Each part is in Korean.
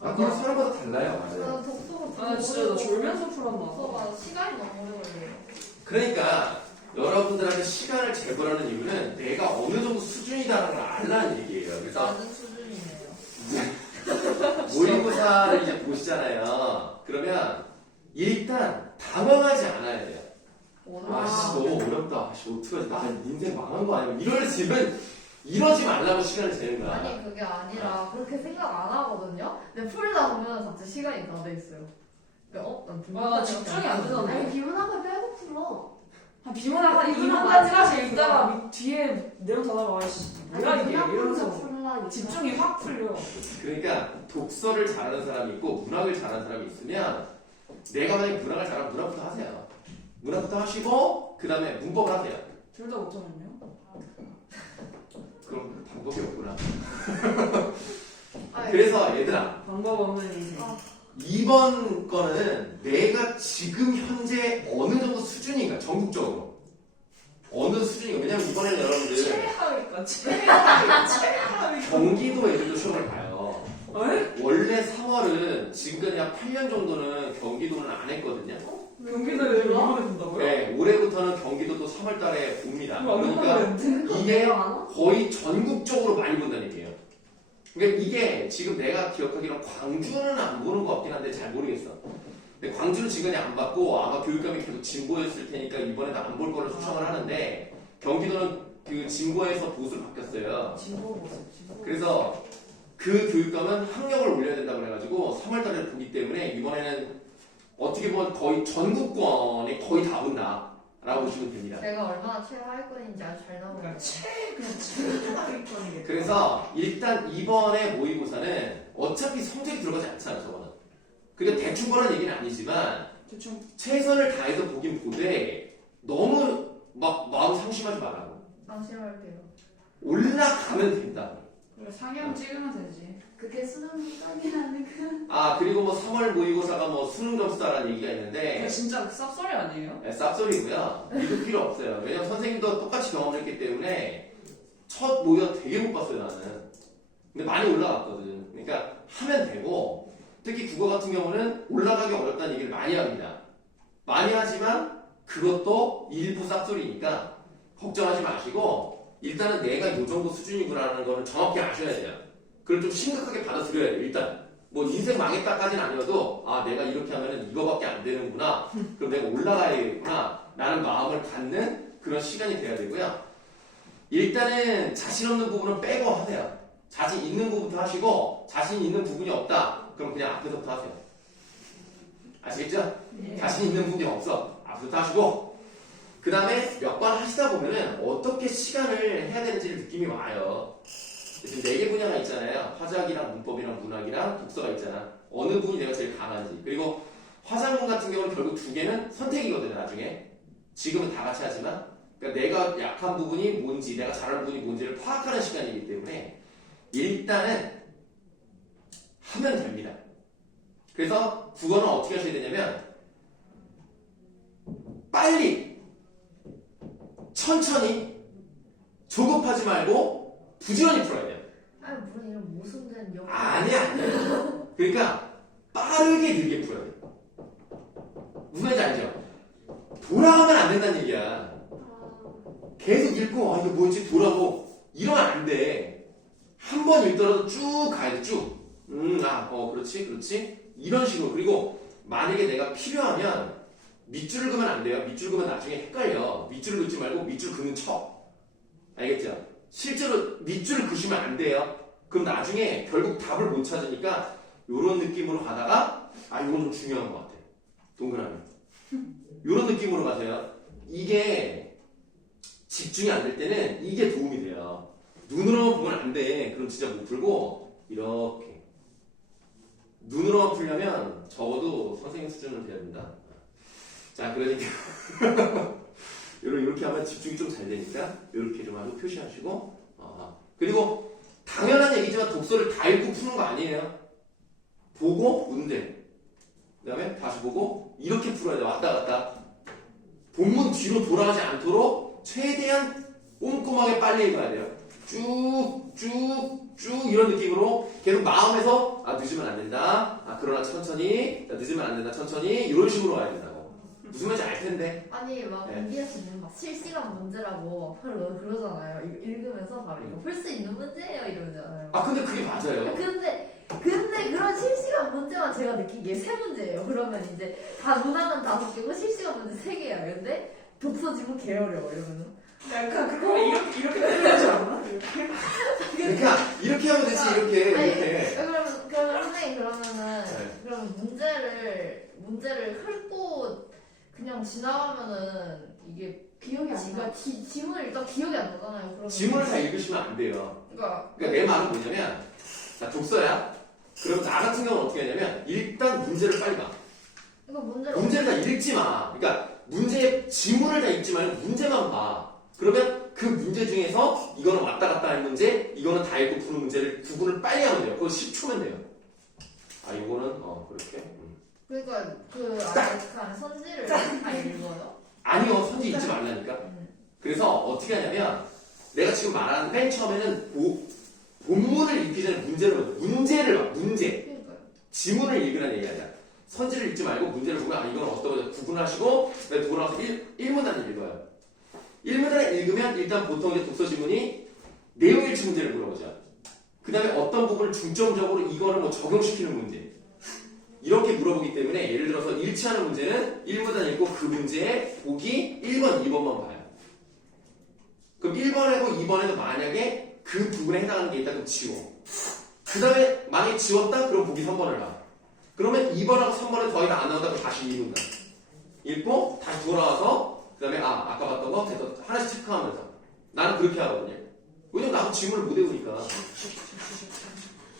아, 그건 사람마다 달라요. 맞아요. 나는 독서가 아 진짜 나 졸면서 풀었나 봐. 독서가 시간이 너무 오래 걸려요. 그러니까 여러분들한테 시간을 제거하는 이유는 내가 어느 정도 수준이다라는 걸 알라는 얘기예요. 그래서 낮은 수준이네요. 모의고사를 이제 보시잖아요. 그러면 일단 당황하지 않아야 돼요. 아씨 너무 어렵다. 아씨 어떡하지? 나 인생 망한 거 아니야? 이러지 말라고 시간을 재는 거야. 아니 그게 아니라 그렇게 생각 안 하거든요. 근데 풀다 보면 갑자기 시간이 다 돼 있어요. 난 나 집중이 안 되잖아. 아니 비문학을 빼고 풀어. 한 비문학 한 비문학 2분까지 읽다가 뒤에 내려다가 아이씨 뭐야 이게 이러면서 풀라니까. 집중이 확 풀려. 그러니까 독서를 잘하는 사람이 있고 문학을 잘하는 사람이 있으면 내가 만약에 문학을 잘하면 문학부터 하세요. 문학부터 하시고 그 다음에 문법을 하세요. 둘 다 못하면요? 그럼 방법이 없구나. 아니, 그래서 얘들아 방법 없는 인생. 이번 거는 내가 지금 현재 어느 정도 수준인가 전국적으로 어느 수준인가. 왜냐면 이번에는 여러분들 최하위까 최하위. 경기도 애들도 시험을 봐요. 에? 원래 3월은 지금까지 한 8년 정도는 경기도는 안 했거든요. 경기도에 이번에 본다고요? 네, 올해부터는 경기도도 3월 달에 봅니다. 그러니까 그거 이게 내가 안 와? 거의 전국적으로 많이 본다는 얘기예요. 그러니까 이게 지금 내가 기억하기로는 광주는 안 보는 것 같긴 한데 잘 모르겠어. 근데 광주는 지금까지 안 받고 아마 교육감이 계속 진보였을 테니까 이번에도 안 볼 거를 추천을 하는데 경기도는 그 진보에서 보수로 바뀌었어요. 진보 보세요. 진보. 그래서 그 교육감은 학력을 올려야 된다고 해가지고 3월 달에 보기 때문에 이번에는 어떻게 보면 거의 전국권에 거의 다 본다라고 보시면 됩니다. 제가 얼마나 최하위권인지 아주 잘 나오고 그냥 최하위권이 게. 그래서 일단 이번에 모의고사는 어차피 성적이 들어가지 않잖아 저거는. 그러니까 대충 거라는 얘기는 아니지만 대충 최선을 다해서 보긴 보되 너무 막 마음 상심하지 말라고. 방심할게요. 올라가면 된다. 그래 상향 찍으면 되지. 그게 수능 부정이라는 그. 아 그리고 뭐 3월 모의고사가 뭐 수능 점수다라는 얘기가 있는데 근데 진짜 쌉소리 아니에요? 네, 쌉소리고요. 믿을 필요 없어요. 왜냐면 선생님도 똑같이 경험을 했기 때문에 첫 모의고사 되게 못 봤어요 나는. 근데 많이 올라갔거든. 그러니까 하면 되고 특히 국어 같은 경우는 올라가기 어렵다는 얘기를 많이 합니다. 많이 하지만 그것도 일부 쌉소리니까 걱정하지 마시고 일단은 내가 이 정도 수준이구나라는 거는 정확히 아셔야 돼요. 그걸 좀 심각하게 받아들여야 돼요. 일단 뭐 인생 망했다까지는 아니어도 아 내가 이렇게 하면은 이거밖에 안 되는구나. 그럼 내가 올라가야겠구나 라는 마음을 갖는 그런 시간이 돼야 되고요. 일단은 자신 없는 부분은 빼고 하세요. 자신 있는 부분부터 하시고 자신 있는 부분이 없다. 그럼 그냥 앞에서부터 하세요. 아시겠죠? 자신 있는 부분이 없어. 앞에서부터 하시고 그 다음에 몇 번 하시다 보면은 어떻게 시간을 해야 되는지를 느낌이 와요. 지금 4개 분야가 있잖아요. 화작이랑 문법이랑 문학이랑 독서가 있잖아. 어느 부분이 내가 제일 강한지. 그리고 화작문 같은 경우는 결국 2개는 선택이거든요. 나중에. 지금은 다 같이 하지만 그러니까 내가 약한 부분이 뭔지 내가 잘하는 부분이 뭔지를 파악하는 시간이기 때문에 일단은 하면 됩니다. 그래서 국어는 어떻게 하셔야 되냐면 빨리 천천히 조급하지 말고 부지런히 풀어야 돼요. 아니 물론 이런 모순된 영어. 아니야. 그러니까 빠르게 느리게 풀어야 돼. 무슨 말인지 알죠? 돌아가면 안 된다는 얘기야. 계속 읽고 아 이게 뭐지 돌아보고 이러면 안 돼. 한 번 읽더라도 쭉 가야 돼. 쭉. 그렇지. 이런 식으로. 그리고 만약에 내가 필요하면 밑줄을 그으면 안 돼요. 밑줄 그으면 나중에 헷갈려. 밑줄을 긋지 말고 밑줄 그는 척. 알겠죠? 실제로 밑줄을 그시면 안 돼요. 그럼 나중에 결국 답을 못 찾으니까 이런 느낌으로 가다가 이건 좀 중요한 것 같아. 동그라미. 이런 느낌으로 가세요. 이게 집중이 안 될 때는 이게 도움이 돼요. 눈으로만 보면 안 돼. 그럼 진짜 못 풀고 이렇게 눈으로만 풀려면 적어도 선생님 수준은 돼야 된다. 자, 그러니까 이렇게 하면 집중이 좀 잘 되니까 이렇게 좀 하고 표시하시고 그리고 당연한 얘기지만 독서를 다 읽고 푸는 거 아니에요. 보고 문제 그 다음에 다시 보고 이렇게 풀어야 돼. 왔다 갔다 본문 뒤로 돌아가지 않도록 최대한 꼼꼼하게 빨리 읽어야 돼요. 쭉 쭉 이런 느낌으로 계속 마음에서 늦으면 안 된다. 그러나 천천히. 늦으면 안 된다. 천천히. 이런 식으로 와야 된다고. 무슨 말인지 알 텐데. 아니 막 네. EBS는 막 실시간 문제라고 바로 그러잖아요. 이거 읽으면서 바로 이거 풀 수 있는 문제예요 이러잖아요. 근데 그게 맞아요. 근데 그런 실시간 문제만 제가 느끼기에 세 문제예요. 그러면 이제 다 문항은 5개고 실시간 문제 3개야. 근데 독서 지문 개어려워 이러면. 약간 그거 이렇게 풀리지 않나? 그러니까 이렇게 하면 되지. 이렇게. 그러면 선생님 그러면은 네. 그러면 문제를 훑고 그냥 지나가면은 이게 기억이 안 나. 지문을 일단 기억이 안 나잖아요. 그러면 지문을 다 읽으시면 안 돼요. 그러니까 그러니까 내 말은 뭐냐면 자 독서야. 그럼 나 같은 경우는 어떻게 하냐면 일단 문제를 빨리 봐. 이거 문제를 문제를 다 읽지 마. 그러니까 문제의 지문을 다 읽지 말고 문제만 봐. 그러면 그 문제 중에서 이거는 왔다 갔다 하는 문제, 이거는 다 읽고 푸는 문제를 구분을 빨리 하면 돼요. 그거 10초면 돼요. 이거는 그렇게. 그러니까 그 안에 선지를 다 읽어요? 아니요, 선지 읽지 말라니까. 그래서 어떻게 하냐면 내가 지금 말하는 맨 처음에는 본문을 읽기 전에 문제를 봐. 문제. 그러니까요. 지문을 읽으라는 얘기 아니야. 선지를 읽지 말고 문제를 보면 이건 어떤 거죠? 구분하시고 그다음에 돌아와서 1문단을 읽어요. 1문단을 읽으면 일단 보통 이제 독서 지문이 내용 일치 문제를 물어보죠. 그 다음에 어떤 부분을 중점적으로 이거를 뭐 적용시키는 문제 이렇게 물어보기 때문에 예를 들어서 일치하는 문제는 1문단 읽고 그 문제의 보기 1번, 2번만 봐요. 그럼 1번하고 2번에도 만약에 그 부분에 해당하는 게 있다 그럼 지워. 그 다음에 만약에 지웠다 그럼 보기 3번을 봐. 그러면 2번하고 3번에 더 이상 안 나온다 그럼 다시 2문단 읽고 다시 돌아와서 그 다음에 아까 봤던 거 계속 하나씩 체크하면서 나는 그렇게 하거든요. 왜냐면 나도 지문을 못 외우니까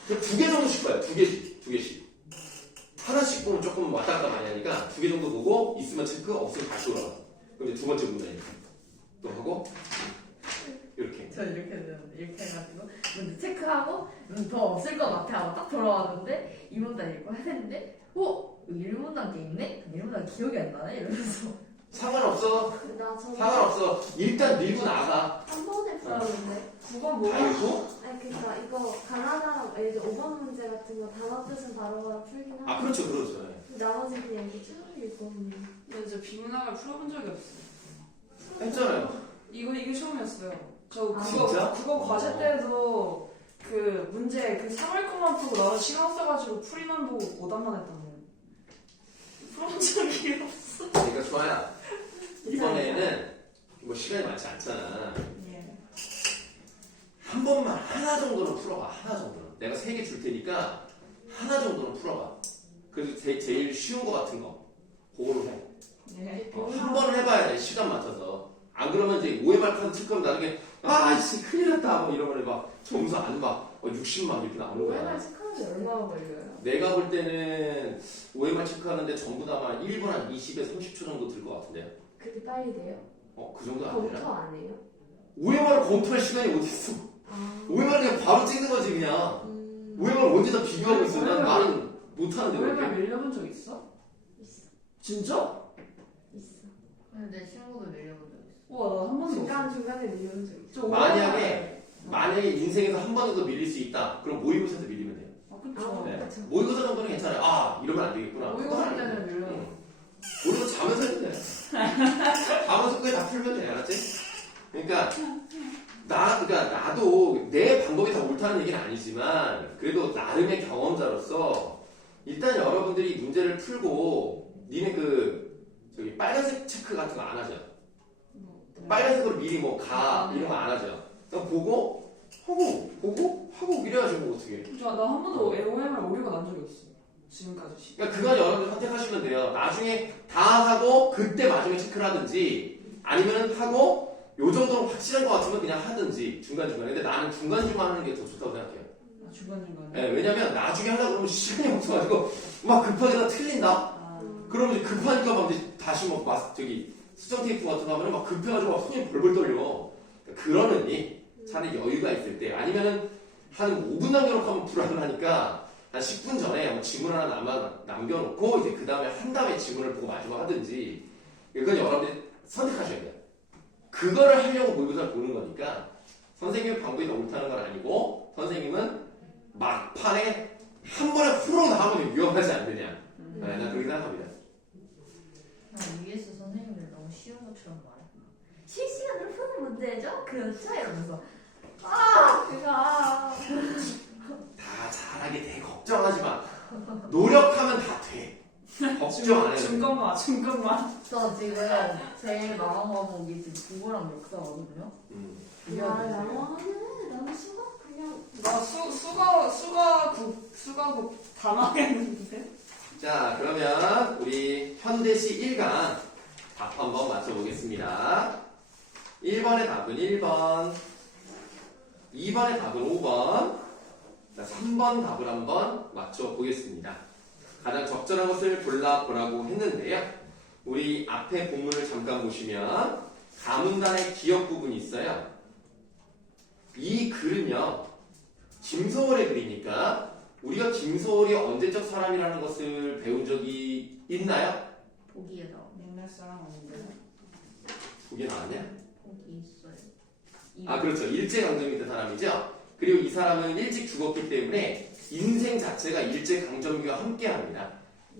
2개 정도씩 봐요. 2개씩 하나씩 보면 조금 왔다 갔다 많이 하니까 2개 정도 보고 있으면 체크 없으면 다시 돌아가. 그럼 이제 두 번째 문단이니까 또 하고 이렇게 저 이렇게 되는데 이렇게 해가지고 문제 체크하고 더 없을 것 같아 하고 딱 돌아왔는데 2문단 읽고 했는데 여기 1문단 게 있네? 1문단 기억이 안 나네? 이러면서 상관없어. 저는 상관없어. 일단 밀고 나가. 한 번에 풀었는데. 9번 다 뭐야? 읽고 아니 그러니까 이거 가나다라 예를 들어 5번 문제 같은 거 단어 뜻은 바로바로 풀긴 하는데 그렇죠. 나머지 그냥 이렇게 쭉 읽거든요. 나 진짜 비문학을 풀어본 적이 없어. 했잖아요. 이게 처음이었어요. 저 진짜? 그거 과제 때도 그 문제 그 3월 것만 풀고 나는 시간 없어가지고 풀이만 보고 오답만 했단 말이야. 풀어본 적이 없어. 그러니까 좋아요. 이번에는 뭐 시간이 많지 않잖아. 예. 한 번만 하나 정도는 풀어봐. 하나 정도는. 내가 3개 줄 테니까 하나 정도는 풀어봐. 그래서 제일 쉬운 거 같은 거 그거로 해. 예. 한 번은 해봐야 돼. 시간 맞춰서. 안 그러면 이제 OMR 카드 체크하면 나중에 아씨 큰일 났다 뭐 이러면 막 점수 안 봐. 60만 이렇게 나오는 거야. OMR 체크하는데 얼마나 걸려요? 내가 볼 때는 OMR 체크하는데 전부 다 아마 1분 한 20에 30초 정도 들 것 같은데. 그렇게 빨리 돼요? 그 정도 안 되나? 검토 안 해요? OMR을 검토할 시간이 어딨어? OMR 그냥 바로 찍는 거지 그냥. OMR 언제 다 비교하고 있어. 난 말은 못하는데 왜 오해만 이렇게? 밀려본 적 있어? 있어. 진짜? 있어. 근데 내 친구도 밀려본 적 있어. 우와 나 한 번도 없어. 중간에 밀려본 적 있어. 저 만약에 인생에서 한 번 정도 밀릴 수 있다. 그럼 모의고사에서 밀리면 돼요. 그쵸. 네. 그쵸. 모의고사 정도는 괜찮아요. 이러면 안 되겠구나. 모의고사 때는 밀려. 모의고사 자면서 해도 돼. 자면서 그게 다 풀면 돼. 알았지? 그러니까 나도 내 방법이 다 옳다는 얘기는 아니지만 그래도 나름의 경험자로서 일단 여러분들이 문제를 풀고 니네 저기 빨간색 체크 같은 거 안 하죠? 빨간색으로 미리 뭐 가 이런 거 안 하죠? 그냥 보고 하고 이래야지 뭐 어떻게. 나 한 번도 OMR 오류가 난 적이 없어. 지금까지. 그러니까 그건 여러분들 선택하시면 돼요. 나중에 다 하고 그때 마지막에 체크를 하든지 아니면 하고 요 정도는 확실한 것 같으면 그냥 하든지 중간중간에. 근데 나는 중간중간 하는 게 더 좋다고 생각해요. 중간중간에. 네, 왜냐면 나중에 하려고 그러면 시간이 없어가지고 막 급하게 다 틀린다? 그러면 이제 급하니까 막 이제 다시 뭐 수정 테이프 같은 거 하면 막 급해가지고 막 손이 벌벌 떨려. 그러느니 차라리 여유가 있을 때 아니면은 한 5분 남겨놓고 하면 불안하니까 한 10분 전에 뭐 지문 하나 남겨놓고 이제 그 다음에 한 다음에 지문을 보고 마지막 하든지 그건 여러분들이 선택하셔야 돼요. 그거를 하려고 모의고사를 보는 거니까 선생님의 방법이 다 옳다는 건 아니고 선생님은 막판에 한 번에 후로 나오면 위험하지 않느냐. 네, 난 그렇게 생각합니다. EBS 선생님들 너무 쉬운 것처럼 말해. 실시간으로 푸는 문제죠? 그렇죠? 이러면서 그가 다 잘하게 돼. 걱정하지 마. 노력하면 다 돼. 걱정 안 해도 돼. 중간만. 저 지금 제일 나온 과목이 지금 국어랑 역사거든요. 야, 영어는 나는 수학 그냥 나 수가국 다 망했는데. 자, 그러면 우리 현대시 1강 답 한번 맞춰보겠습니다. 1번의 답은 1번, 2번의 답은 5번, 자, 3번 답을 한번 맞춰보겠습니다. 가장 적절한 것을 골라보라고 했는데요. 우리 앞에 본문을 잠깐 보시면 가문단의 기억 부분이 있어요. 이 글은요, 김소월의 글이니까 우리가 김소월이 언제적 사람이라는 것을 배운 적이 있나요? 보기에 나와. 옛날 사람 아닌데. 그게 나왔냐? 보기 있어요. 아, 그렇죠. 일제강점기 때 사람이죠. 그리고 이 사람은 일찍 죽었기 때문에 인생 자체가 일제강점기와 함께합니다.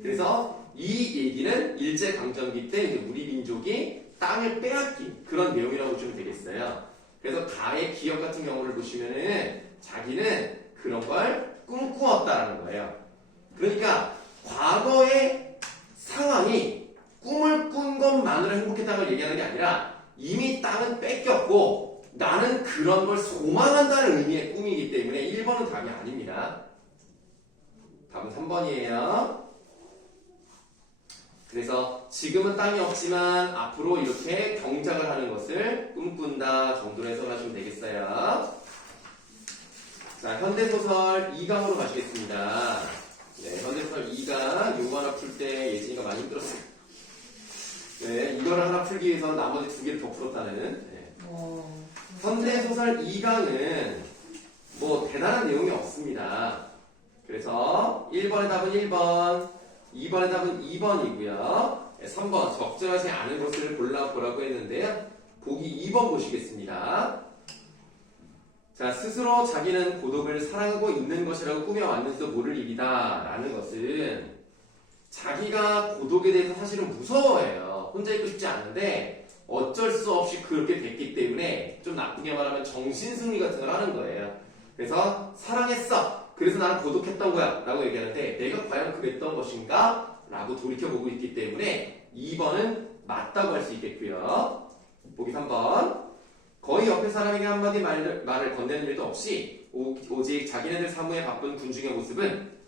그래서 이 얘기는 일제강점기 때 이제 우리 민족이 땅을 빼앗긴 그런 내용이라고 보시면 되겠어요. 그래서 가의 기억 같은 경우를 보시면은 자기는 그런 걸 꿈꾸었다라는 거예요. 그러니까 과거의 상황이 꿈을 꾼 것만으로 행복했다는 걸 얘기하는 게 아니라 이미 땅은 뺏겼고 나는 그런 걸 소망한다는 의미의 꿈이기 때문에 1번은 답이 아닙니다. 답은 3번이에요. 그래서 지금은 땅이 없지만 앞으로 이렇게 경작을 하는 것을 꿈꾼다 정도로 해석을 하시면 되겠어요. 자, 현대소설 2강으로 가시겠습니다. 네, 현대소설 2강 요거 하나 풀 때 예진이가 많이 힘들었어요. 네, 이거를 하나 풀기 위해서 나머지 두 개를 더 풀었다는. 네. 현대소설 2강은 뭐 대단한 내용이 없습니다. 그래서 1번의 답은 1번, 2번의 답은 2번이고요. 3번 적절하지 않은 것을 골라보라고 했는데요. 보기 2번 보시겠습니다. 자, 스스로 자기는 고독을 사랑하고 있는 것이라고 꾸며왔는데도 모를 일이다 라는 것은 자기가 고독에 대해서 사실은 무서워해요. 혼자 있고 싶지 않은데 어쩔 수 없이 그렇게 됐기 때문에 좀 나쁘게 말하면 정신승리 같은 걸 하는 거예요. 그래서 사랑했어. 그래서 나는 고독했던 거야 라고 얘기하는데 내가 과연 그랬던 것인가? 라고 돌이켜보고 있기 때문에 2번은 맞다고 할 수 있겠고요. 보기 3번. 거의 옆에 사람에게 한마디 말을 건네는 일도 없이 오직 자기네들 사무에 바쁜 군중의 모습은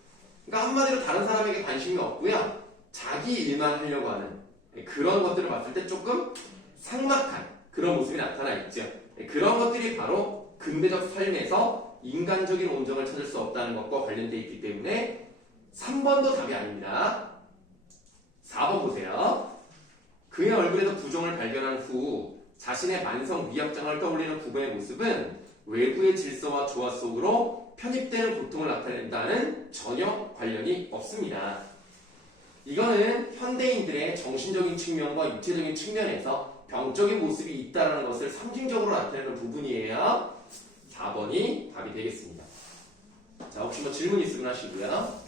그러니까 한마디로 다른 사람에게 관심이 없고요. 자기 일만 하려고 하는 그런 것들을 봤을 때 조금 삭막한 그런 모습이 나타나 있죠. 그런 것들이 바로 근대적 삶에서 인간적인 온정을 찾을 수 없다는 것과 관련되어 있기 때문에 3번도 답이 아닙니다. 4번 보세요. 그의 얼굴에서 부종을 발견한 후 자신의 만성 위압장을 떠올리는 부부의 모습은 외부의 질서와 조화 속으로 편입되는 고통을 나타낸다는 전혀 관련이 없습니다. 이거는 현대인들의 정신적인 측면과 육체적인 측면에서 병적인 모습이 있다는 것을 상징적으로 나타내는 부분이에요. 4번이 답이 되겠습니다. 자, 혹시 뭐 질문 있으면 하시고요.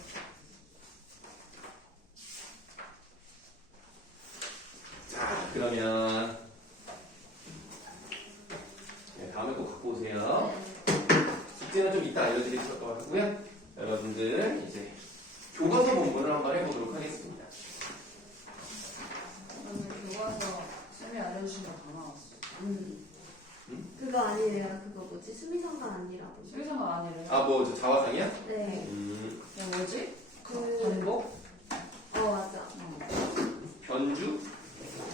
자, 그러면 다음에 꼭 갖고 오세요. 숙제는 좀 이따 알려드릴 것 같고요. 여러분들 이제 교과서 본문을 한번 해보도록 하겠습니다. 오늘 교과서 쌤이 알려주신 거 다 나왔어. 그거 아니래요. 그거 뭐지? 수미상관 아니라고. 수의사가 아니래요. 아, 뭐 저 자화상이야? 네. 야, 뭐지? 그 반복? 맞아. 변주?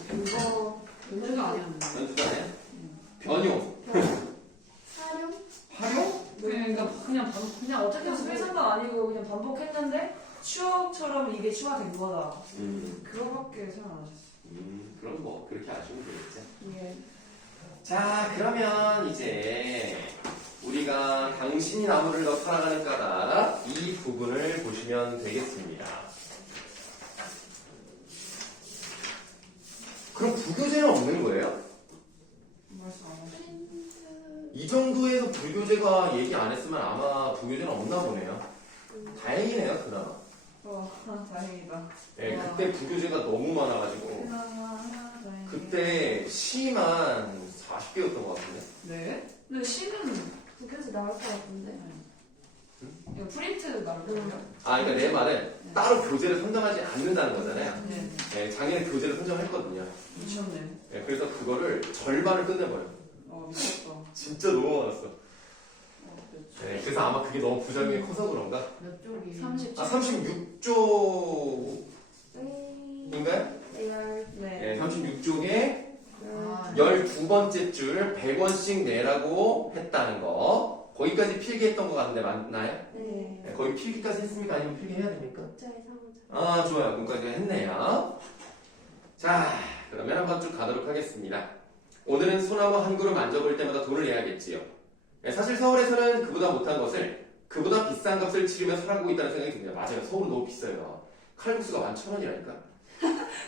그거 연주가 아니었는데. 변주가 아니야? 변용? 사룡? 활용? 그러니까 그냥 어쨌든 수의사가 아니고 그냥 반복했는데 추억처럼 이게 추가된 거다. 그거밖에 생각 안 하셨어. 그럼 뭐 그렇게 아시면 되겠죠. 이게 자, 그러면 이제 우리가 당신이 나무를 더 사랑하는 까닭 이 부분을 보시면 되겠습니다. 그럼 부교재는 없는 거예요? 말씀 안 하셨어. 이 정도에서 불교제가 얘기 안 했으면 아마 불교제는 없나 보네요. 다행이네요, 그나마. 다행이다. 네, 와. 그때 불교제가 너무 많아가지고 그때 시만 40개였던 것 같은데. 네? 근데 시는 불교지 나올 것 같은데. 이거 프린트 나올 거예요? 아, 그러니까 내 말은 따로 교재를 선정하지 않는다는 거잖아요. 네. 네, 작년에 교재를 선정했거든요. 미쳤네. 네, 그래서 그거를 절반을 끝내버려. 미쳤다. 진짜 너무 많았어. 몇 초? 네, 그래서 아마 그게 너무 부작용이 커서 그런가? 몇 쪽이? 30초. 아, 36쪽인가요? AR. 네, 36쪽에 아, 12번째 줄 100원씩 내라고 했다는 거. 거기까지 필기했던 것 같은데 맞나요? 네. 네, 거기 필기까지 했습니까? 아니면 필기해야 됩니까? 국자의 상호자. 아, 좋아요. 그거까지 했네요. 자, 그러면 한번 쭉 가도록 하겠습니다. 오늘은 소나무 한 그루 만져볼 때마다 돈을 내야겠지요. 네, 사실 서울에서는 그보다 못한 것을 그보다 비싼 값을 치르며 살아가고 있다는 생각이 듭니다. 맞아요. 서울은 너무 비싸요. 칼국수가 11,000원이라니까.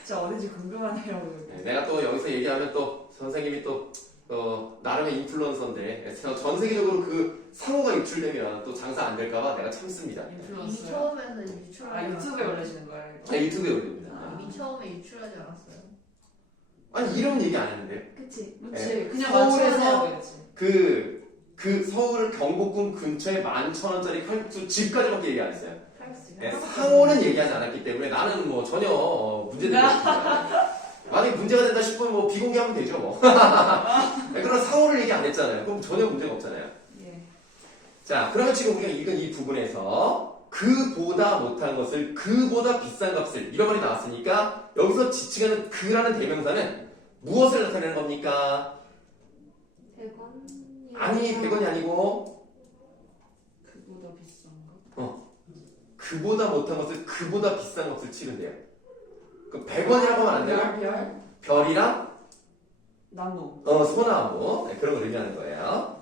진짜 어딘지 궁금하네요. 네, 내가 또 여기서 얘기하면 또 선생님이 또 나름의 인플루언서인데 전 세계적으로 그 상호가 유출되면 또 장사 안 될까봐 내가 참습니다. 이미 인플루언서요? 처음에서 유출하지 아 유튜브에 않았어요? 올리시는 거예요? 이거? 네, 유튜브에 올립니다. 이미 처음에 유출하지 않았어요. 아니 이름 얘기 안 했는데요. 그치. 그치. 네. 그냥 서울에서 맞춰야 되겠지. 그 서울 경복궁 근처에 11,000원짜리 칼국수 집까지밖에 얘기 안 했어요. 칼국수가? 네, 상호는 얘기하지 않았기 때문에 나는 뭐 전혀 문제되지 않습니다. 만약에 문제가 된다 싶으면 뭐 비공개하면 되죠 뭐. 네, 그런 상호를 얘기 안 했잖아요. 그럼 전혀 문제가 없잖아요. 예. 자, 그러면 지금 우리가 읽은 이 부분에서 그보다 못한 것을 그보다 비싼 값을 이런 말이 나왔으니까 여기서 지칭하는 그라는 대명사는 무엇을 나타내는 겁니까? 100원. 아니 100원이 아니고 그보다 비싼가? 그보다 못한 것을 그보다 비싼 값을 치른대요. 그 100원이라고 하면 안 돼요? 별? 별이랑 나무. 소나무 네, 그런 걸 의미하는 거예요.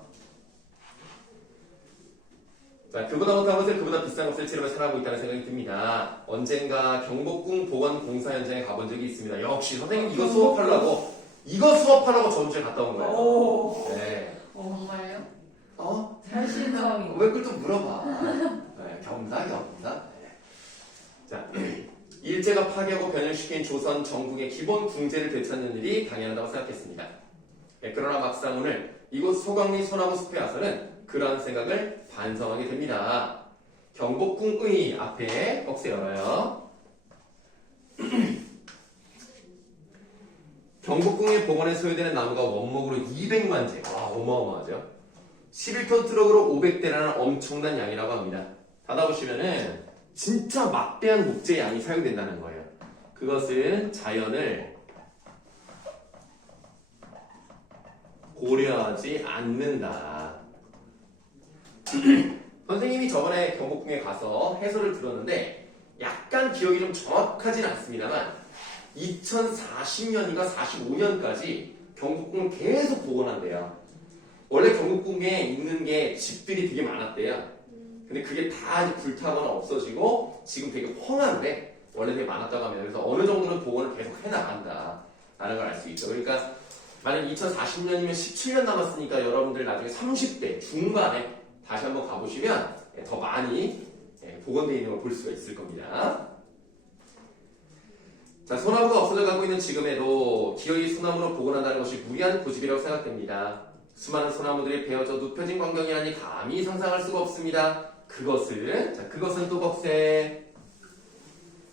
자, 그보다 못한 것을 그보다 비싼 것을 치르며 살아가고 있다는 생각이 듭니다. 언젠가 경복궁 보건공사 현장에 가본 적이 있습니다. 역시 선생님 이거 수업하려고 저번 주에 갔다 온 거예요. 오. 네. 정말요? 살신성이. 왜 그걸 또 물어봐? 네, 겸사. 네. 자, 일제가 파괴하고 변형시킨 조선 정국의 기본 궁제를 되찾는 일이 당연하다고 생각했습니다. 네, 그러나 막상 오늘 이곳 소강리 소나무 숲에 와서는 그러한 생각을 반성하게 됩니다. 경복궁의 앞에 꺽쇠 열어요. 경복궁의 복원에 소요되는 나무가 원목으로 200만 재. 와, 어마어마하죠. 11톤 트럭으로 500대라는 엄청난 양이라고 합니다. 닫아보시면은 진짜 막대한 목재 양이 사용된다는 거예요. 그것은 자연을 고려하지 않는다. 선생님이 저번에 경복궁에 가서 해설을 들었는데 약간 기억이 좀 정확하진 않습니다만 2040년인가 45년까지 경복궁을 계속 복원한대요. 원래 경복궁에 있는 게 집들이 되게 많았대요. 근데 그게 다 이제 불타거나 없어지고 지금 되게 험한데 원래 되게 많았다고 합니다. 그래서 어느 정도는 복원을 계속 해나간다 라는 걸 알 수 있죠. 그러니까 만약 2040년이면 17년 남았으니까 여러분들 나중에 30대 중반에 다시 한번 가보시면 더 많이 복원되어 있는 걸 볼 수가 있을 겁니다. 자, 소나무가 없어져 가고 있는 지금에도 기어이 소나무로 복원한다는 것이 무리한 고집이라고 생각됩니다. 수많은 소나무들이 베어져 눕혀진 광경이라니 감히 상상할 수가 없습니다. 그것은 또 꺽쇠.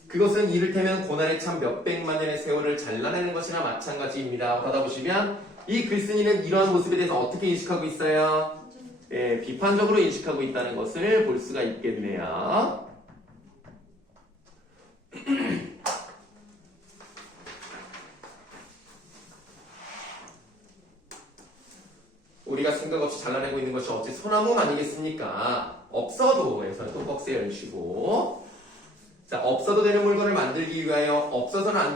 그것은 이를테면 고난에 참 몇백만 년의 세월을 잘라내는 것이나 마찬가지입니다. 받아보시면 이 글쓴이는 이러한 모습에 대해서 어떻게 인식하고 있어요? 예, 비판적으로 인식하고 있다는 것을 볼 수가 있겠네요. 우리가 생각 없이 잘라내고 있는 것이 어찌 소나무 아니겠습니까? 없어도 에서는 또 꺽쇠 열시고 자, 없어도 되는 물건을 만들기 위하여 없어서는 안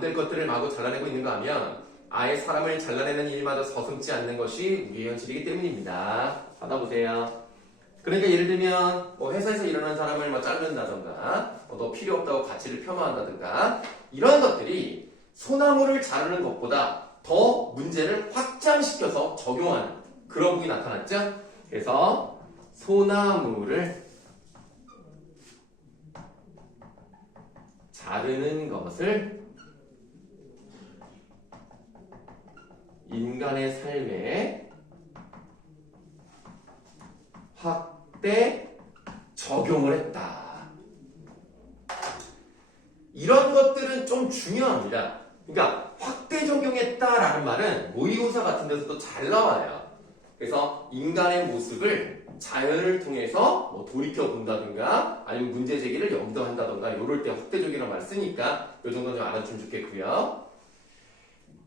될 것들을 마구 잘라내고 있는가 하면 아예 사람을 잘라내는 일마저 서슴지 않는 것이 우리의 현실이기 때문입니다. 받아보세요. 그러니까 예를 들면 뭐 회사에서 일어난 사람을 뭐 자른다던가 너 필요 없다고 가치를 폄하한다든가 이런 것들이 소나무를 자르는 것보다 더 문제를 확장시켜서 적용하는 그런 부분이 나타났죠? 그래서 소나무를 자르는 것을 인간의 삶에 확대 적용을 했다. 이런 것들은 좀 중요합니다. 그러니까 확대 적용했다라는 말은 모의고사 같은 데서도 잘 나와요. 그래서 인간의 모습을 자연을 통해서 뭐 돌이켜 본다든가 아니면 문제 제기를 여기도 한다든가 이럴 때 확대 적용이라는 말 쓰니까 이 정도 좀 알아주면 좋겠고요.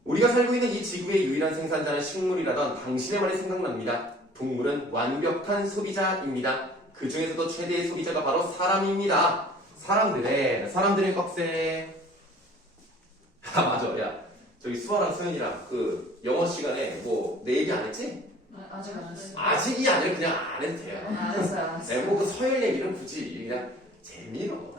우리가 살고 있는 이 지구의 유일한 생산자는 식물이라던 당신의 말이 생각납니다. 동물은 완벽한 소비자입니다. 그 중에서도 최대의 소비자가 바로 사람입니다. 사람들의 꺽쇠. 아 맞아. 야 저기 수아랑 수현이랑 그 영어 시간에 뭐 내 얘기 안 했지? 아직 안 했어요. 아직이 아니라 그냥 안 해도 돼요. 알았어요. 네, 뭐그 서열 얘기는 굳이 그냥 재미로.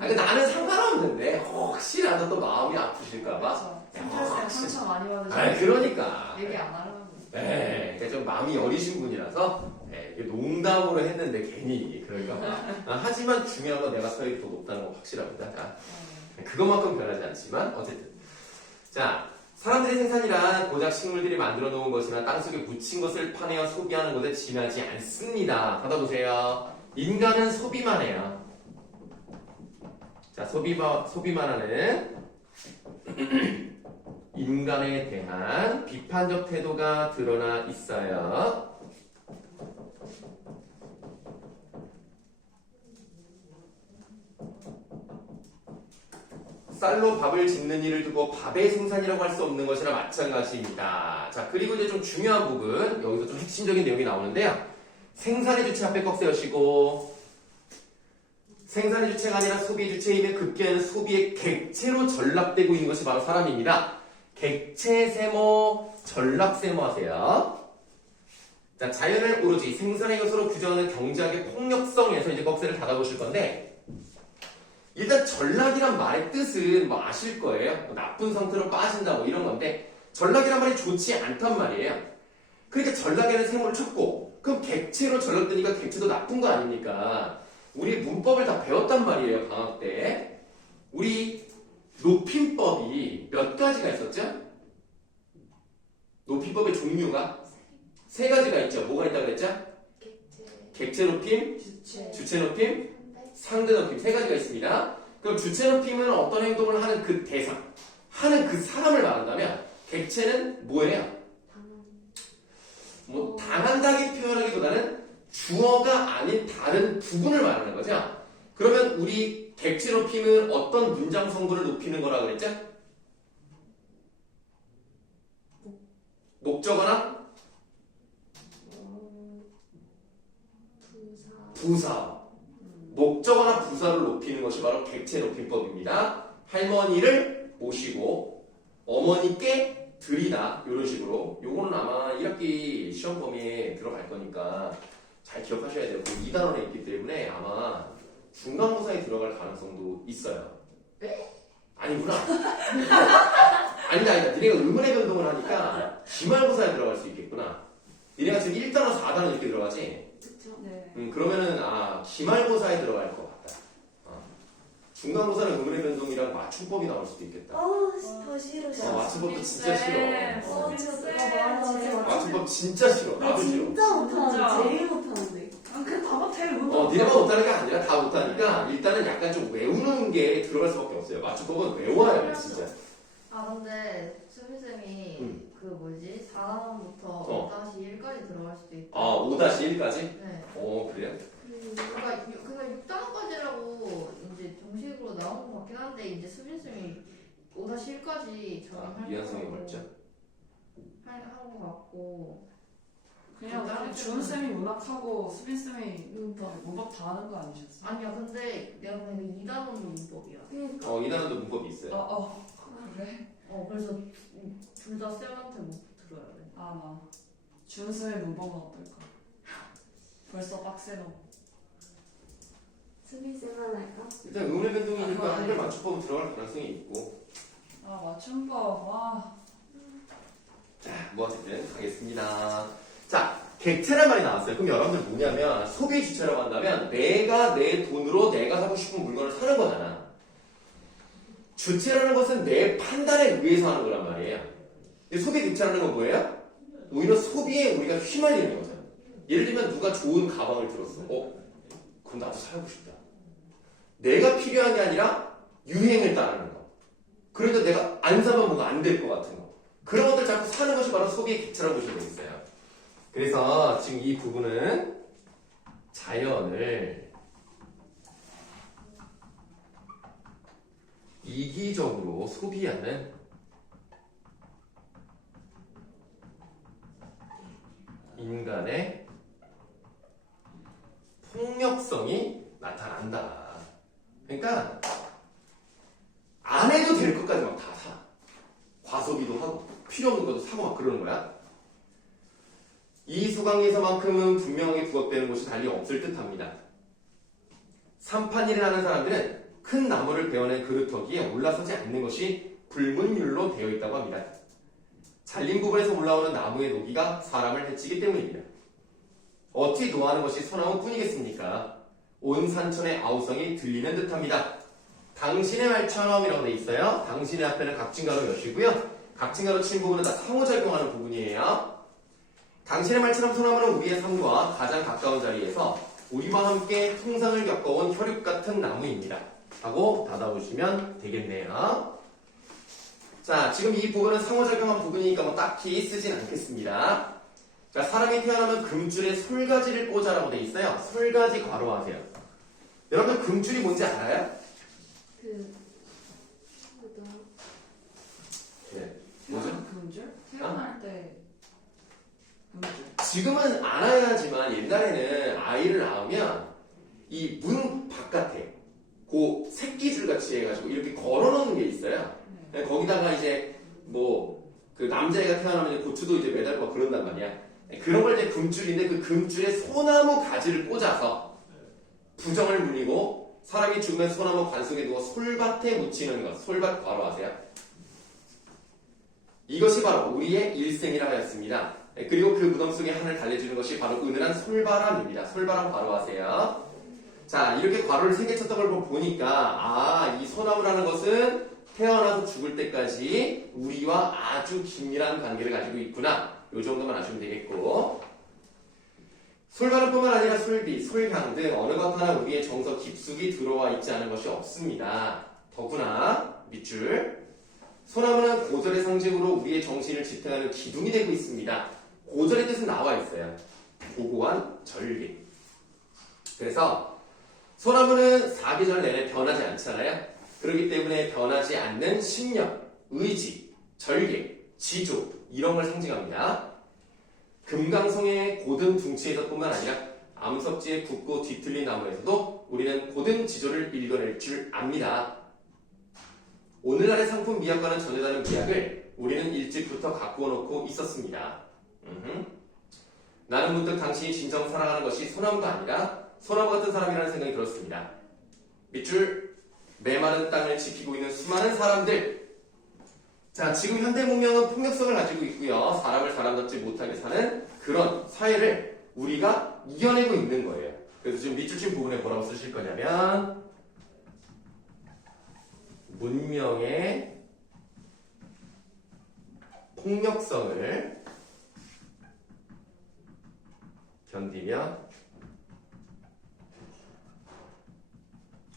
아니, 나는 상관없는데 혹시라도 또 마음이 아프실까봐. 센터에서 상처 많이 받으시고. 아 그러니까. 얘기 안 하려고. 네, 그러니까 좀 마음이 여리신 분이라서 네, 이게 농담으로 했는데 괜히 그럴까봐. 하지만 중요한 건 내가 서열이 더 높다는 건 확실합니다. 자, 그것만큼 변하지 않지만 어쨌든. 자, 사람들의 생산이란 고작 식물들이 만들어 놓은 것이나 땅속에 묻힌 것을 파내어 소비하는 것에 지나지 않습니다. 받아보세요. 인간은 소비만 해요. 자, 소비만 하는 인간에 대한 비판적 태도가 드러나 있어요. 쌀로 밥을 짓는 일을 두고 밥의 생산이라고 할 수 없는 것이나 마찬가지입니다. 자, 그리고 이제 좀 중요한 부분, 여기서 좀 핵심적인 내용이 나오는데요. 생산의 주체 앞에 꺽 세우시고, 생산의 주체가 아니라 소비의 주체임에 급기야는 소비의 객체로 전락되고 있는 것이 바로 사람입니다. 객체 세모, 전락 세모 하세요. 자, 자연을 오로지 생산의 요소로 규정하는 경제학의 폭력성에서 이제 꺽쇠를 닫아보실 건데, 일단 전락이란 말의 뜻은 뭐 아실 거예요. 뭐 나쁜 상태로 빠진다 뭐 이런 건데 전락이란 말이 좋지 않단 말이에요. 그러니까 전락에는 세모를 쳤고 그럼 객체로 전락되니까 객체도 나쁜 거 아닙니까? 우리 문법을 다 배웠단 말이에요. 방학 때. 우리 높임법이 몇 가지가 있었죠? 높임법의 종류가 세 가지가 있죠. 뭐가 있다고 그랬죠? 객체 높임, 주체 높임, 상대 높임 세 가지가 있습니다. 그럼 주체 높임은 어떤 행동을 하는 그 대상, 하는 그 사람을 말한다면 객체는 뭐예요? 뭐 당한다기 표현하기보다는 주어가 아닌 다른 부분을 말하는 거죠. 그러면 우리 객체 높임은 어떤 문장 성분을 높이는 거라 그랬죠? 목적어나 부사. 목적어나 부사를 높이는 것이 바로 객체 높임법입니다. 할머니를 모시고 어머니께 드리다 이런 식으로 요거는 아마 1학기 시험 범위에 들어갈 거니까 잘 기억하셔야 돼요. 그 2단원에 있기 때문에 아마 중간고사에 들어갈 가능성도 있어요. 아니구나. 아니다. 니네가 의문의 변동을 하니까 기말고사에 들어갈 수 있겠구나. 니네가 지금 1단원, 4단원 이렇게 들어가지? 네. 그러면은 기말고사에 들어갈 것 같다. 중간고사는 의문의 변동이랑 맞춤법이 나올 수도 있겠다. 더 싫어. 맞춤법도 진짜 싫어. 진짜 맞춤법 진짜 싫어. 나도 싫어. 진짜 못하는데 진짜. 제일 못하는데. 그냥 다 못해. 니네가 못하는 게 아니라 다 못하니까 일단은 약간 좀 외우는 게 들어갈 수밖에 없어요. 맞춤법은 외워야 돼 진짜. 아 근데 수미쌤이 그 뭐지 4단원부터 5-1까지 들어갈 수도 있고. 5-1까지? 네. 그래요? 그러니까 6단원까지라고 이제 정식으로 나온 것 같긴 한데 이제 수빈쌤이 5-1까지 적용할 이한성이 거라고 맞죠? 한것 같고. 그냥 주은쌤이 문학하고 수빈쌤이 문법 다 하는 거 아니셨어? 아니야 근데 내가 보니까 2단원도 문법이야. 그러니까 2단원도 문법이 있어요. 그래? 그래서 둘 다 쌤한테 못 들어야 돼. 나 주은쌤의 문법은 어떨까? 벌써 빡세노. 수비쌤만 할까? 일단 의문의 변동이니까 한글 맞춤법은 들어갈 가능성이 있고. 맞춤법. 자, 뭐 어쨌든 가겠습니다. 자, 객체란 말이 나왔어요. 그럼 여러분들 뭐냐면 소비 주체라고 한다면 내가 내 돈으로 내가 사고 싶은 물건을 사는 거잖아. 주체라는 것은 내 판단에 의해서 하는 거란 말이에요. 근데 소비 객체라는 건 뭐예요? 오히려 소비에 우리가 휘말리는 거죠. 예를 들면 누가 좋은 가방을 들었어. 그럼 나도 사고 싶다. 내가 필요한 게 아니라 유행을 따르는 거. 그러니까 내가 안 사면 뭐가 안 될 것 같은 거. 그런 것들 자꾸 사는 것이 바로 소비의 객체라고 보시면 되겠어요. 그래서 지금 이 부분은 자연을 이기적으로 소비하는 인간의 폭력성이 나타난다. 그러니까 안 해도 될 것까지 막 다 사. 과소비도 하고 필요 없는 것도 사고 막 그러는 거야. 이 수강에서만큼은 분명하게 부각되는 곳이 달리 없을 듯합니다. 삼판일을 하는 사람들은 큰 나무를 베어낸 그루터기에 올라서지 않는 것이 불문율로 되어 있다고 합니다. 잘린 부분에서 올라오는 나무의 녹이가 사람을 해치기 때문입니다. 어찌 노하는 것이 소나무 뿐이겠습니까? 온 산천의 아우성이 들리는 듯합니다. 당신의 말처럼이라고 돼 있어요. 당신의 앞에는 각진가로 여시고요. 각진가로 친 부분은 다 상호작용하는 부분이에요. 당신의 말처럼 소나무는 우리의 삶과 가장 가까운 자리에서 우리와 함께 통상을 겪어온 혈육 같은 나무입니다. 하고 닫아보시면 되겠네요. 자, 지금 이 부분은 상호작용한 부분이니까 뭐 딱히 쓰진 않겠습니다. 자, 사람이 태어나면 금줄에 솔가지를 꽂아라고 돼 있어요. 솔가지 괄호하세요. 여러분 금줄이 뭔지 알아요? 네. 뭐죠? 금줄? 태어날 때 금줄. 지금은 안 하지만 옛날에는 아이를 낳으면 이 문 바깥에 그 새끼줄 같이 해가지고 이렇게 걸어놓는 게 있어요. 네. 거기다가 이제 뭐 그 남자애가 태어나면 이제 고추도 이제 매달고 그런단 말이야. 그런 걸 이제 금줄인데 그 금줄에 소나무 가지를 꽂아서 부정을 물리고 사람이 죽으면 소나무 관속에 누워 솔밭에 묻히는 것. 솔밭 괄호하세요. 이것이 바로 우리의 일생이라 하였습니다. 그리고 그 무덤 속에 하늘 달래주는 것이 바로 은은한 솔바람입니다. 솔바람 괄호하세요. 자, 이렇게 괄호를 3개 쳤던 걸 보니까 이 소나무라는 것은 태어나서 죽을 때까지 우리와 아주 긴밀한 관계를 가지고 있구나. 이 정도만 아시면 되겠고, 솔바람뿐만 아니라 솔비, 솔향 등 어느 것 하나 우리의 정서 깊숙이 들어와 있지 않은 것이 없습니다. 더구나 밑줄, 소나무는 고절의 상징으로 우리의 정신을 지탱하는 기둥이 되고 있습니다. 고절의 뜻은 나와 있어요. 고고한 절개. 그래서 소나무는 사계절 내내 변하지 않잖아요. 그렇기 때문에 변하지 않는 신념, 의지, 절개, 지조 이런 걸 상징합니다. 금강성의 고든 둥치에서뿐만 아니라 암석지의 굵고 뒤틀린 나무에서도 우리는 고든 지조를 읽어낼 줄 압니다. 오늘날의 상품 미학과는 전혀 다른 미학을 우리는 일찍부터 가꾸어 놓고 있었습니다. 나는 문득 당신이 진정 사랑하는 것이 소나무가 아니라 소나무 같은 사람이라는 생각이 들었습니다. 밑줄, 메마른 땅을 지키고 있는 수많은 사람들. 자, 지금 현대 문명은 폭력성을 가지고 있고요. 사람을 사람답지 못하게 사는 그런 사회를 우리가 이겨내고 있는 거예요. 그래서 지금 밑줄 친 부분에 뭐라고 쓰실 거냐면 문명의 폭력성을 견디며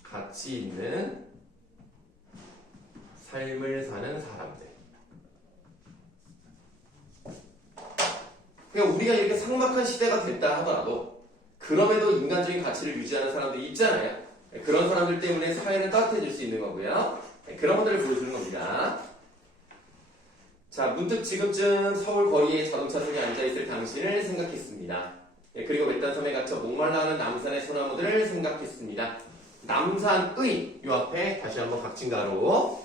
가치 있는 삶을 사는 사람들. 그러니까 우리가 이렇게 삭막한 시대가 됐다 하더라도 그럼에도 인간적인 가치를 유지하는 사람들이 있잖아요. 그런 사람들 때문에 사회는 따뜻해질 수 있는 거고요. 그런 것들을 보여주는 겁니다. 자, 문득 지금쯤 서울 거리에 자동차 속에 앉아있을 당신을 생각했습니다. 그리고 외딴섬에 갇혀 목말라하는 남산의 소나무들을 생각했습니다. 남산의 요 앞에 다시 한번 각진가로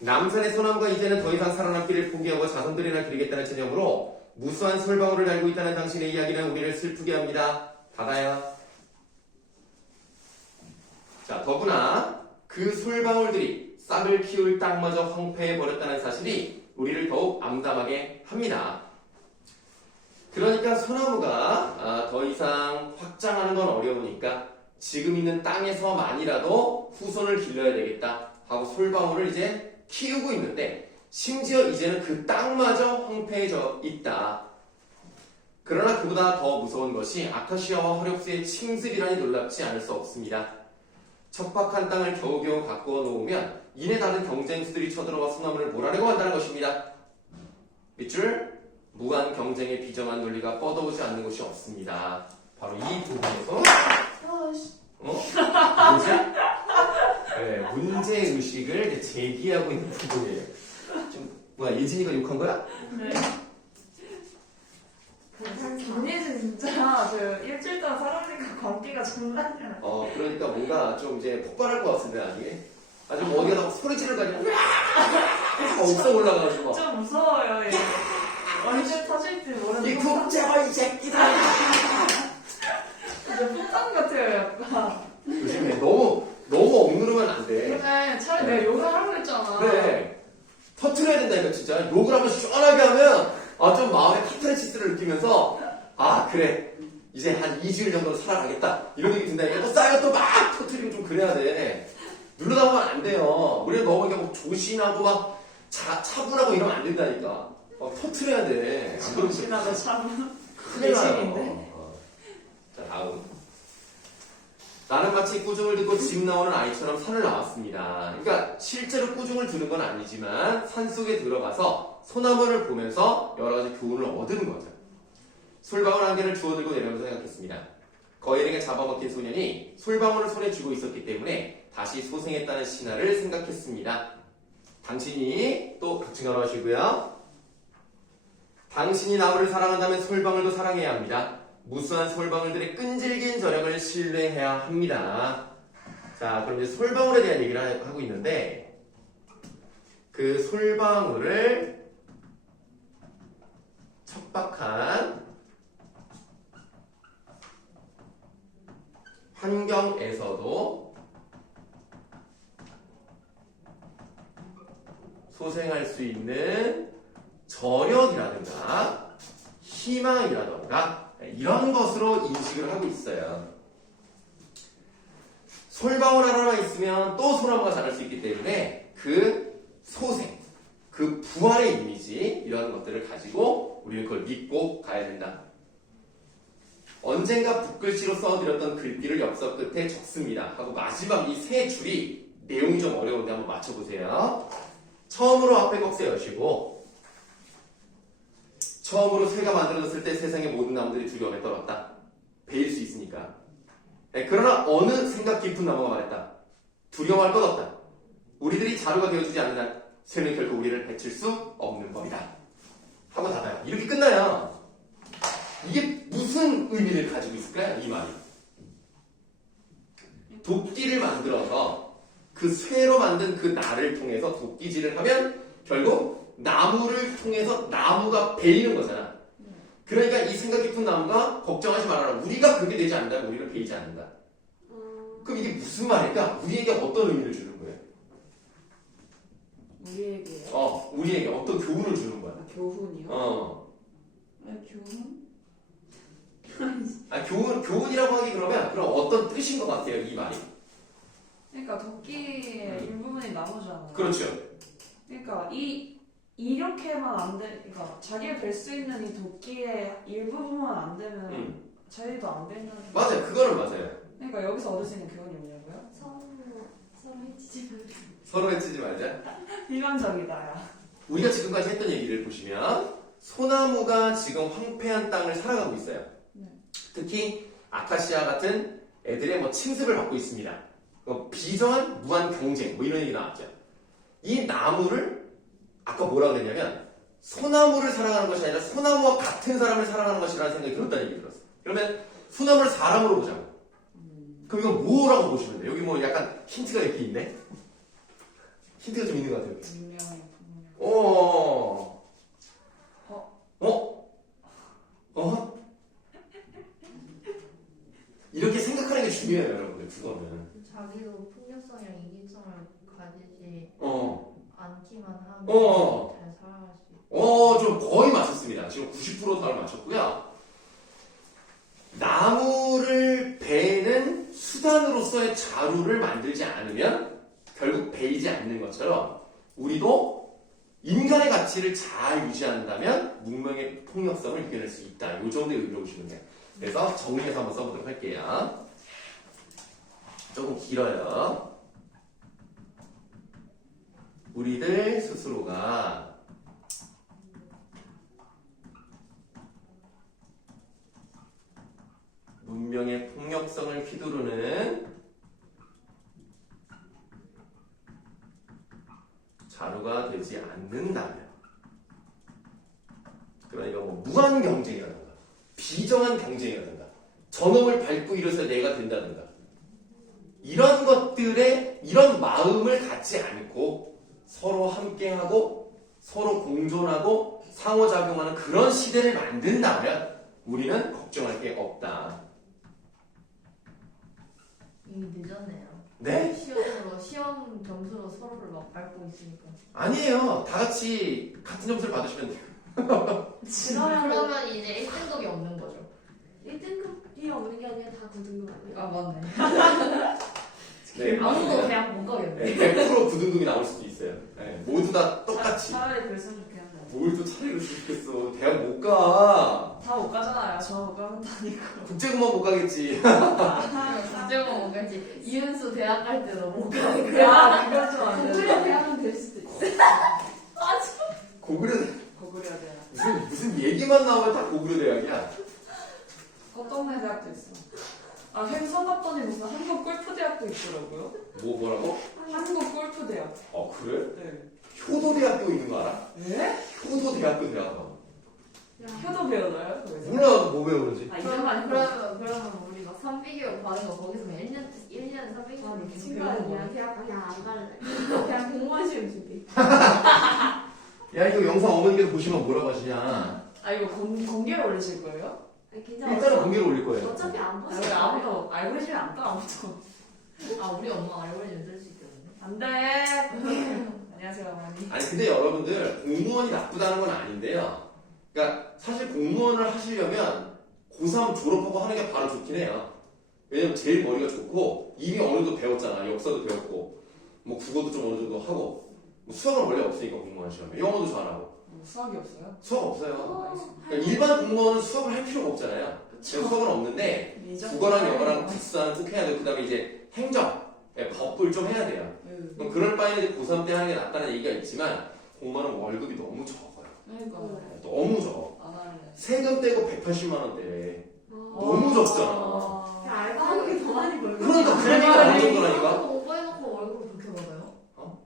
남산의 소나무가 이제는 더 이상 살아남기를 포기하고 자손들이나 기르겠다는 체념으로 무수한 솔방울을 달고 있다는 당신의 이야기는 우리를 슬프게 합니다. 닫아요. 자, 더구나 그 솔방울들이 싹을 키울 땅마저 황폐해버렸다는 사실이 우리를 더욱 암담하게 합니다. 그러니까 소나무가 더 이상 확장하는 건 어려우니까 지금 있는 땅에서만이라도 후손을 길러야 되겠다 하고 솔방울을 이제 키우고 있는데 심지어 이제는 그 땅마저 황폐해져 있다. 그러나 그보다 더 무서운 것이 아카시아와 화력수의 침습이라니 놀랍지 않을 수 없습니다. 척박한 땅을 겨우겨우 가꾸어 놓으면 이내 다른 경쟁수들이 쳐들어와 소나무를 몰아내고 한다는 것입니다. 밑줄 무한 경쟁의 비정한 논리가 뻗어오지 않는 곳이 없습니다. 바로 이 부분에서 뭐지? 네, 문제의식을 이제 제기하고 있는 부분이에요. 좀 뭐야 예진이가 욕한 거야? 네. 괜찮다. 김예진 진짜 저 일주일 동안 살아보니까 관계가 장난이야. 그러니까 뭔가 좀 이제 폭발할 것 같은데 나중에 아주 뭐 어디가다가 소리 지르가지고 옥상 올라가가지고 막 좀 무서워요. 얘. 언제 터질지 모르는. 이 국제화 이 새끼들 진짜 폭탄 같아요, 약간. 조심해 너무 억누르면 안 돼. 그래 차라리 내가 욕을 하라고 했잖아. 그래 터트려야 된다니까 진짜 욕을 한번 시원하게 하면 좀 마음에 카타르시스를 느끼면서 그래 이제 한 2주일 정도 살아가겠다 이런 느낌이 든다니까 또 쌓여 또 막 터트리고 좀 그래야 돼. 누르다 보면 안 돼요. 우리가 너무 이렇게 막 조신하고 막 차분하고 이러면 안 된다니까. 막 터트려야 돼. 안 그러면 지나가 참. 큰일 나요. 예진인데. 자 다음. 나는 마치 꾸중을 듣고 집 나오는 아이처럼 산을 나왔습니다. 그러니까 실제로 꾸중을 두는 건 아니지만 산속에 들어가서 소나무를 보면서 여러 가지 교훈을 얻은 거죠. 솔방울 한 개를 주워들고 내려오면서 생각했습니다. 거인에게 잡아먹힌 소년이 솔방울을 손에 쥐고 있었기 때문에 다시 소생했다는 신화를 생각했습니다. 당신이 또 각층하러 하시고요. 당신이 나무를 사랑한다면 솔방울도 사랑해야 합니다. 무수한 솔방울들의 끈질긴 저력을 신뢰해야 합니다. 자, 그럼 이제 솔방울에 대한 얘기를 하고 있는데 그 솔방울을 척박한 환경에서도 소생할 수 있는 저력이라든가 희망이라든가 이런 것으로 인식을 하고 있어요. 솔방울 하나만 있으면 또 소나무가 자랄 수 있기 때문에 그 소생, 그 부활의 이미지 이런 것들을 가지고 우리는 그걸 믿고 가야 된다. 언젠가 붓글씨로 써드렸던 글귀를 엽서 끝에 적습니다. 하고 마지막 이 세 줄이 내용이 좀 어려운데 한번 맞춰보세요. 처음으로 앞에 꺽쇠 여시고 처음으로 새가 만들어졌을 때 세상의 모든 나무들이 두려움에 떨었다. 베일 수 있으니까. 그러나 어느 생각 깊은 나무가 말했다. 두려워할 것 없다. 우리들이 자루가 되어주지 않는 한 새는 결코 우리를 해칠 수 없는 법이다. 하고 닫아요. 이렇게 끝나요. 이게 무슨 의미를 가지고 있을까요? 이 말이. 도끼를 만들어서 그 쇠로 만든 그 날을 통해서 도끼질을 하면 결국 나무를 통해서 나무가 베이는 거잖아. 그러니까 이 생각 깊은 나무가 걱정하지 말아라. 우리가 그렇게 되지 않는다면 우리를 베이지 않는다. 그럼 이게 무슨 말일까? 우리에게 어떤 의미를 주는 거예요? 우리에게요? 우리에게 어떤 교훈을 주는 거야? 교훈이요? 교훈? 교훈이라고 하기 그러면 그럼 어떤 뜻인 것 같아요, 이 말이? 그러니까 도끼의 일부분이 나무잖아요. 그렇죠. 그러니까 이렇게만 안 돼, 그러니까 자기가 될 수 있는 이 도끼의 일부분만 안 되면 자기도 안 된다는. 맞아요, 그거는 맞아요. 그러니까 여기서 얻을 수 있는 교훈이 뭐냐고요? 서로 해치지 말고. 서로 해치지 말자. 일반적이다, 야. 우리가 지금까지 했던 얘기를 보시면 소나무가 지금 황폐한 땅을 살아가고 있어요. 네. 특히 아카시아 같은 애들의 침습을 받고 있습니다. 비정한 무한 경쟁 이런 얘기 나왔죠. 이 나무를 아까 뭐라고 했냐면 소나무를 사랑하는 것이 아니라 소나무와 같은 사람을 사랑하는 것이라는 생각이 들었다는 얘기 들었어요. 그러면 소나무를 사람으로 보자고. 그럼 이건 뭐라고 보시면 돼요? 여기 약간 힌트가 이렇게 있네? 힌트가 좀 있는 것 같아요. 분명히. 이렇게 생각하는 게 중요해요, 여러분들. 그거는. 자기도 폭력성이랑 이기성을 가지지 않기만 하면 어. 잘 살아갈 수 있고. 좀 거의 맞췄습니다. 지금 90% 답을 맞췄고요. 나무를 베는 수단으로서의 자루를 만들지 않으면 결국 베이지 않는 것처럼 우리도 인간의 가치를 잘 유지한다면 문명의 폭력성을 이겨낼 수 있다. 이 정도의 의미로 보시면 돼요. 그래서 정리해서 한번 써보도록 할게요. 조금 길어요. 우리들 스스로가 문명의 폭력성을 휘두르는 자루가 되지 않는다면, 그러니까 뭐 무한 경쟁이라든가 비정한 경쟁이라든가 저놈을 밟고 일어서 내가 된다든가 이런 것들에 이런 마음을 갖지 않고 서로 함께하고 서로 공존하고 상호작용하는 그런 시대를 만든다면 우리는 걱정할 게 없다. 이미 늦었네요. 네? 시험 점수로 서로를 막 밟고 있으니까. 아니에요. 다 같이 같은 점수를 받으시면 돼요. 그러면 이제 1등급이 없는 거죠. 1등급이 없는 게 아니라 다 9등급 아니에요? 아 맞네. 네, 아무도 대학 못 가겠네. 네, 100% 9등급이 나올 수도 있어요. 네, 모두 다 똑같이. 차라리 그랬으면 좋겠는데. 뭘 또 차라리 그럴 수 있겠어. 대학 못 가. 다 못 가잖아요. 저 못 가면 다니고. 국제공무원 못 가겠지. 국제공무원 못 가지. 이은수 대학 갈 때도 못 가는 거야. 야, 그건 좀안 고구려 되는데. 대학은 될 수도 있어. 고구려 고구려 대학. 무슨 얘기만 나오면 다 고구려 대학이야. 꽃동네 대학도 있어. 아, 행성 갔더니 무슨 한국 골프 대학도 있더라고요. 뭐라고? 한국 골프 대학. 그래? 네. 효도대학교 있는 거 알아? 네? 효도대학교 대학. 효도 배우나요? 거기서? 몰라 뭐 배우는지. 아, 이런 거 아니고. 그러면 우리 막 3비교육 받은 거 거기서만 1년 3비교육 아, 이렇게 친구 배우는 아니야. 거야. 대학 그냥 안 갈래. 그냥 공무원 시험 준비. 야 이거 영상 어머니께서 보시면 뭐라고 하시냐. 아, 이거 공개로 올리실 거예요? 아니, 괜찮아. 일단은 공개로 올릴 거예요. 어차피 안 아, 보실 왜 거예요. 아무도 알고리즘이 안 떠, 아무도. 아 우리 엄마 알고리즘 쓸 수 있겠는데. 안 돼. 안녕하세요, 어머니. 아니 근데 여러분들 공무원이 나쁘다는 건 아닌데요. 그러니까 사실 공무원을 하시려면 고3 졸업하고 하는 게 바로 좋긴 해요. 왜냐면 제일 머리가 좋고 이미 어느 정도 배웠잖아. 역사도 배웠고 뭐 국어도 좀 어느 정도 하고 뭐 수학은 원래 없으니까 공무원 시험에 영어도 잘하고 수학이 없어요? 수학 없어요. 어, 그러니까 일반 공무원은 수학을 할 필요가 없잖아요. 수학은 없는데 국어랑 영어랑 국사는 꼭 해야 돼요. 그 다음에 이제 행정, 법을 좀 해야 돼요. 그럼 그럴 바에는 이제 고3 때 하는 게 낫다는 얘기가 있지만 공무원은 월급이 너무 적어요. 그러니까. 너무 적어. 안 할래. 세금 떼고 180만 원대. 어. 너무 적잖아. 그냥 알바하는 게 더 많이 벌고. 그러니까 그 얘기가 안 그렇게 정도라니까. 공부해놓고 월급을 그렇게 받아요?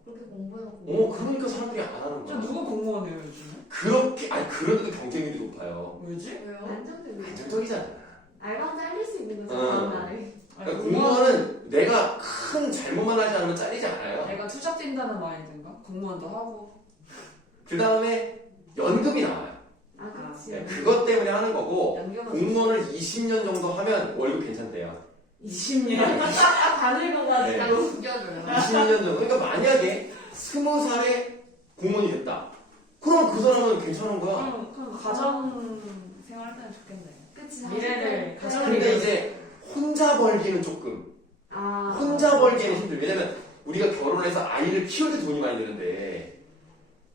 그렇게 공부해놓고. 그러니까 사람들이 안 하는 저 거야. 누구 공무원이에요, 요즘에? 그렇게, 아니, 그래도 경쟁률이 높아요. 왜지? 왜요? 안정적이고. 안정적이잖아. 알바는 잘릴 수 있는 거죠. 어. 다음 날에. 그러니까 공무원은 내가 큰 잘못만 하지 않으면 잘리지 않아요. 내가 투잡 뛴다는 마인드인가? 공무원도 하고. 그 다음에 연금이 나와요. 아, 그치. 네, 그것 때문에 하는 거고, 연금은 공무원을 20년 정도 하면 월급 괜찮대요. 20년. 다 늙어가지고. 그냥 숨겨줘요. 20년 정도. 그러니까 만약에 20살에 공무원이 됐다. 그럼 그 사람은 괜찮은 거야. 그럼 가정 생활 때는 좋겠네. 그치. 미래를 가정 근데 이제 혼자 벌기는 조금, 아. 혼자 벌기는 힘들어. 왜냐면 우리가 결혼해서 아이를 키울 때 돈이 많이 드는데,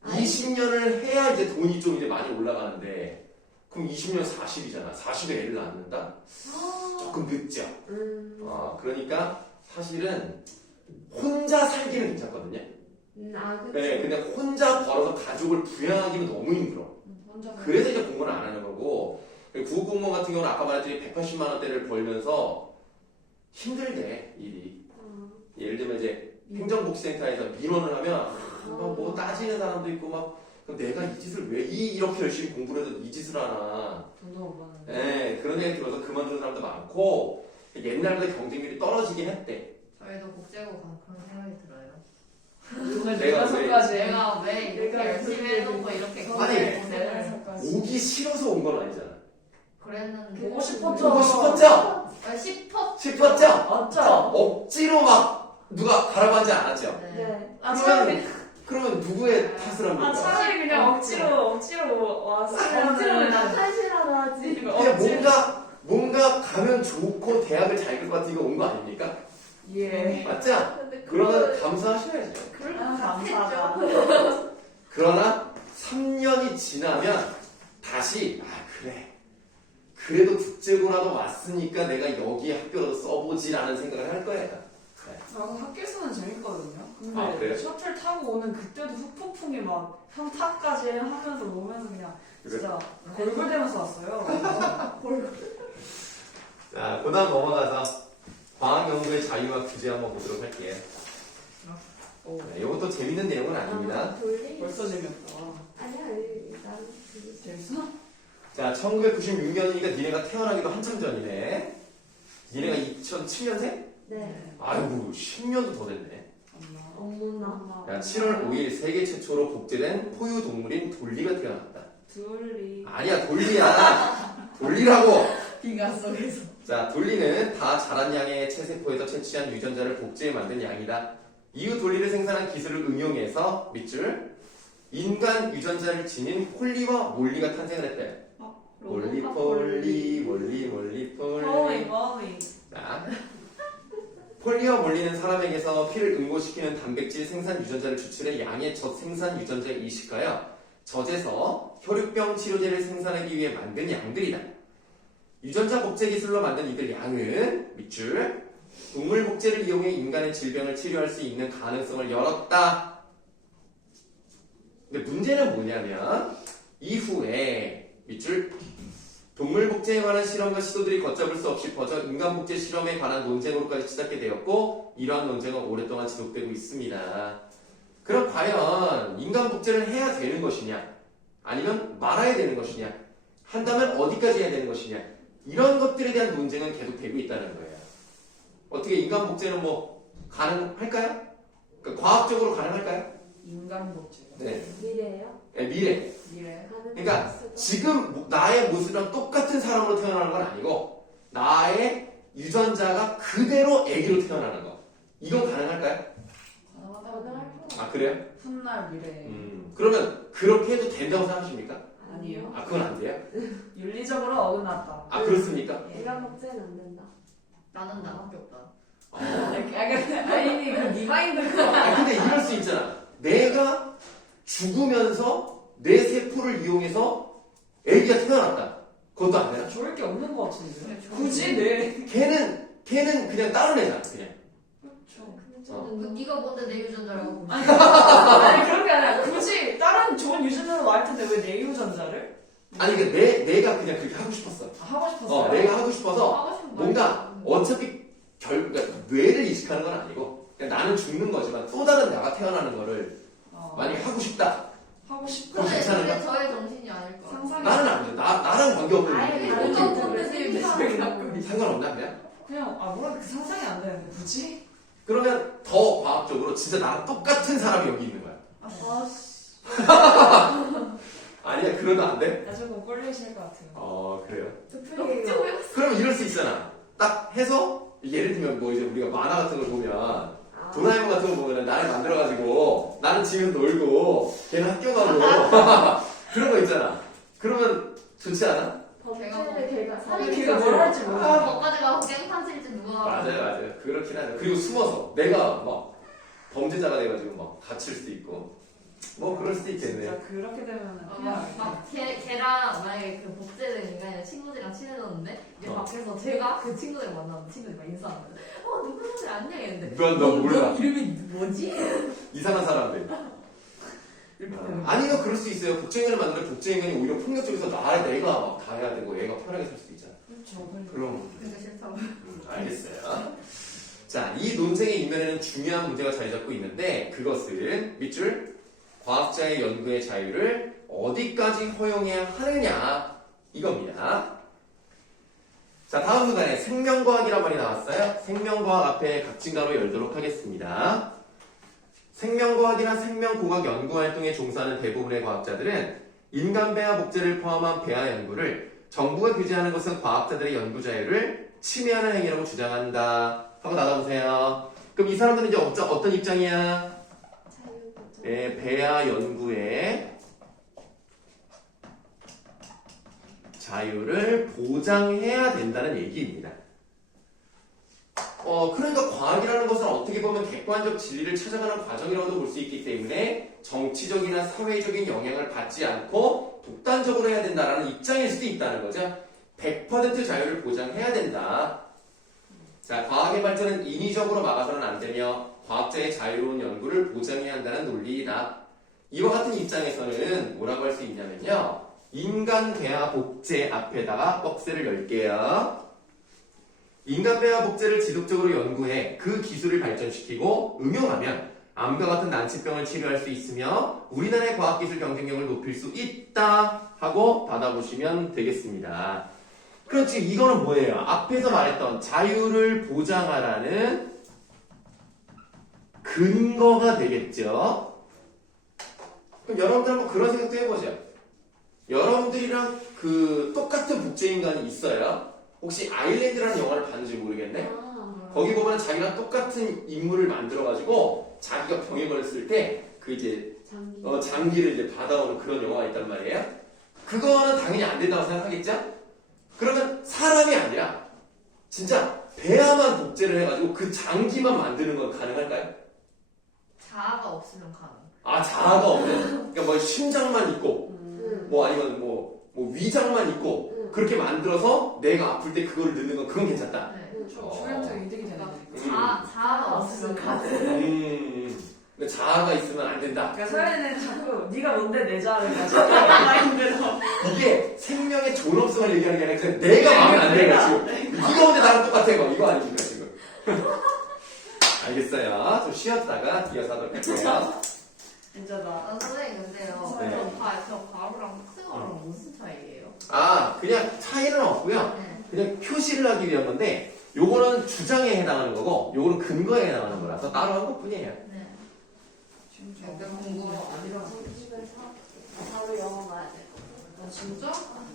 20년을 해야 이제 돈이 좀 이제 많이 올라가는데, 그럼 20년 40이잖아. 40에 애를 낳는다? 조금 늦죠. 그러니까 사실은 혼자 살기는 괜찮거든요. 아, 그치. 네, 근데 혼자 벌어서 가족을 부양하기는 너무 힘들어. 혼자. 그래서 이제 공무원을 안 하는 거고, 구급공무원 같은 경우는 아까 말했듯이 180만 원대를 벌면서 힘들대, 일이. 예를 들면 이제 행정복지센터에서 민원을 하면 뭐 따지는 사람도 있고 막 그럼 내가 이 짓을 왜 이렇게 열심히 공부를 해서 이 짓을 하나. 돈도 못 버는데. 네, 그런 얘기 들어서 그만두는 사람도 많고 옛날보다 경쟁률이 떨어지긴 했대. 저희도 국제고 간 그런 생각이 들어요. 오늘 내가 내가서까지. 내가 왜 이렇게 내가 열심히 해놓고 이렇게 아니, 고생을 오기 싫어서 온 건 아니잖아. 그랬는데 보고 싶었죠. 보고 싶었죠? 싶었 싶었죠? 맞죠? 억지로 막 누가 가라고 하지 않았죠? 네. 네. 아, 그러면 처음에. 그러면 누구의 탓을 합니까? 아 차라리 그냥 억지로 왔으면 억지로 나 탓이라도 하지. 그냥 뭔가 가면 좋고 대학을 잘 갈 것 같으니까 온 거 아닙니까? 예. 맞죠? 근데 그러면 감사하셔야죠. 그럴 것 아, 같았죠. 감사하다. 그러나 3년이 지나면 다시 그래도 국제고라도 왔으니까 내가 여기 학교라도 써보지라는 생각을 할 거예요. 나도 학교에서는 재밌거든요. 근데 아, 그래요? 셔틀 타고 오는 그때도 후폭풍이 막 현타까지 하면서 오면서 그냥 진짜 골골대면서 왔어요. 자, 그 다음 넘어가서 과학연구의 자유와 규제 한번 보도록 할게요. 오, 네, 이것도 재밌는 내용은 아닙니다. 돌리. 벌써 재미없다. 아니야, 일단 되게 재밌어? 자, 1996년이니까 니네가 태어나기도 한참 전이네. 니네가 2007년생? 네. 아이고, 10년도 더 됐네. 어머나. 자, 7월 5일 세계 최초로 복제된 포유 동물인 돌리가 태어났다. 둘리. 아니야, 돌리야. 돌리라고. 비가 속에서. 자, 돌리는 다 자란 양의 체세포에서 채취한 유전자를 복제해 만든 양이다. 이후 돌리를 생산한 기술을 응용해서 밑줄 인간 유전자를 지닌 폴리와 몰리가 탄생을 했대. 몰리 폴리 몰리 몰리 홀리 폴리. 몰리. 자, 폴리와 몰리는 사람에게서 피를 응고시키는 단백질 생산 유전자를 추출해 양의 젖생산 유전자에 이식하여 젖에서 혈육병 치료제를 생산하기 위해 만든 양들이다. 유전자 복제 기술로 만든 이들 양은 밑줄 동물 복제를 이용해 인간의 질병을 치료할 수 있는 가능성을 열었다. 근데 문제는 뭐냐면 이후에 밑줄 동물 복제에 관한 실험과 시도들이 걷잡을 수 없이 퍼져 인간 복제 실험에 관한 논쟁으로까지 시작게 되었고 이러한 논쟁은 오랫동안 지속되고 있습니다. 그럼 과연 인간 복제를 해야 되는 것이냐 아니면 말아야 되는 것이냐 한다면 어디까지 해야 되는 것이냐 이런 것들에 대한 논쟁은 계속되고 있다는 거예요. 어떻게 인간 복제는 뭐 가능할까요? 그러니까 과학적으로 가능할까요? 인간 복제. 네. 미래예요? 네, 미래. 미래. 그러니까 지금 나의 모습이랑 똑같은 사람으로 태어나는 건 아니고 나의 유전자가 그대로 아기로 태어나는 거. 이건 가능할까요? 가능하다. 아 그래요? 훗날 미래. 그러면 그렇게 해도 된다고 생각하십니까? 아니요. 아 그건 안 돼요? 윤리적으로 어긋났다. 아 그렇습니까? 인간 복제는 안 된다. 나는 나밖에 없다. 아니 그네 마인드. 아 근데 이럴 수 있잖아. 내가 죽으면서 내 세포를 이용해서 아기가 태어났다. 그것도 안 되나? 좋을 게 없는 것 같은데. 네, 좋을 굳이 게 내. 걔는 그냥 다른 애잖아. 그냥. 그렇죠. 그 네가 뭔데 내 유전자라고. 아니 그런 게 아니라 굳이 다른 좋은 유전자도 나을 텐데 왜 내 유전자를? 아니 그러니까 내가 그냥 그렇게 하고 싶었어. 하고 싶었어요. 내가 하고 싶어서 하고 싶은 뭔가 어차피 그러니까 뇌를 이식하는 건 아니고 그냥 나는 죽는 거지만 또 다른 나가 태어나는 거를 만약에 하고 싶다. 하고 싶다. 그럼 괜찮을까? 그게 저의 정신이 아닐 거야. 상상이. 나는 안 돼. 나랑 관계없는 아예 일이고. 다른 어떤 유전자를 콘텐츠를 생산하는 갖고 있어. 상관없나 그냥? 그냥 뭐라 그 상상이 안 되는데 굳이? 그러면 더 과학적으로 진짜 나랑 똑같은 사람이 여기 있는 거야. 아씨. 아니야 그러면 안 돼? 나 조금 꼴리실 것 같아요. 그래요. 투표예요. 그럼 이럴 수 있잖아. 딱 해서 예를 들면 뭐 이제 우리가 만화 같은 걸 보면 도라에몽 같은 거 보면은 나를 만들어가지고 나는 집에서 놀고 걔는 학교 가고 그런 거 있잖아. 그러면 좋지 않아? 범죄를 걔가 걔가 살인. 뭘 할지 몰라. 거기까지 가서 깽판칠지 누가. 맞아요. 그렇긴 하죠. 그리고 숨어서 내가 막 범죄자가 돼가지고 막 다칠 수도 있고 뭐 그럴 수도 있겠네요. 진짜 그렇게 되면은 그냥 걔랑 만약에 그 복제된 인간이랑 친구들이랑 친해졌는데 이제 밖에서 제가 그 친구들 만나면 친구들이 막 인사하는데 누구누구 안녕 했는데 나 몰라. 너 이름이 뭐지? 이상한 사람들. 이렇게 되는 거야. 아니면 그럴 수 있어요. 복제인간을 만들면 복제인간이 오히려 폭력적에서 내가 막 다 해야 되고 얘가 편하게 살 수도 있잖아. 그렇죠. 그럼 그러니까 싫다고. 알겠어요. 자, 이 논쟁의 이면에는 중요한 문제가 자리 잡고 있는데 그것은 밑줄 과학자의 연구의 자유를 어디까지 허용해야 하느냐 이겁니다. 자, 다음 문단에 생명과학이란 말이 나왔어요. 생명과학 앞에 각진가로 열도록 하겠습니다. 생명과학이나 생명공학 연구활동에 종사하는 대부분의 과학자들은 인간 배아 복제를 포함한 배아 연구를 정부가 규제하는 것은 과학자들의 연구 자유를 침해하는 행위라고 주장한다. 하고 나가보세요. 그럼 이 사람들은 이제 어떤 입장이야? 배아 연구의 자유를 보장해야 된다는 얘기입니다. 그러니까 과학이라는 것은 어떻게 보면 객관적 진리를 찾아가는 과정이라고도 볼 수 있기 때문에 정치적이나 사회적인 영향을 받지 않고 독단적으로 해야 된다라는 입장일 수도 있다는 거죠. 100% 자유를 보장해야 된다. 자, 과학의 발전은 인위적으로 막아서는 안 되며 과학자의 자유로운 연구를 보장해야 한다는 논리이다. 이와 같은 입장에서는 뭐라고 할 수 있냐면요. 인간 배아 복제 앞에다가 꺽쇠를 열게요. 인간 배아 복제를 지속적으로 연구해 그 기술을 발전시키고 응용하면 암과 같은 난치병을 치료할 수 있으며 우리나라의 과학기술 경쟁력을 높일 수 있다 하고 받아보시면 되겠습니다. 그렇지, 이거는 뭐예요? 앞에서 말했던 자유를 보장하라는 근거가 되겠죠. 그럼 여러분들 한번 그런 생각도 해보죠. 여러분들이랑 그 똑같은 복제인간이 있어요. 혹시 아일랜드라는 영화를 봤는지 모르겠네. 거기 보면 자기랑 똑같은 인물을 만들어가지고 자기가 병에 걸렸을 때 그 이제 장기를 이제 받아오는 그런 영화가 있단 말이에요. 그거는 당연히 안 된다고 생각하겠죠? 그러면 사람이 아니라 진짜 배아만 복제를 해가지고 그 장기만 만드는 건 가능할까요? 자아가 없으면 가능. 아, 자아가 없는. 그러니까 뭐 심장만 있고, 뭐 아니면 뭐 위장만 있고 그렇게 만들어서 내가 아플 때 그거를 넣는 건 그건 괜찮다. 네. 조현적 이득이 되는 거니까. 자아가 없으면 가능. 근데 자아가 있으면 안 된다. 그러니까 서현이는 자꾸 네가 뭔데 내 자아를 가지고 마인드로. 이게 생명의 존엄성을 얘기하는 게 아니라 그냥 내가 마음에 안 드는 거야 지금. 네가 근데 나랑 똑같아 이거 아닙니까 지금. 알겠어요. 좀 쉬었다가 이어서 하도록 할게요. 진짜다. 선생님 근데요. 네. 저 과로랑 특성어랑 무슨 차이예요? 아, 그냥 차이는 없고요. 네. 그냥 표시를 하기 위한 건데 요거는 주장에 해당하는 거고 요거는 근거에 해당하는 거라서 따로 한 것뿐이에요. 네. 진짜. 약간 궁금해. 아니라. 집에서 바로 영어 봐야 돼. 진짜?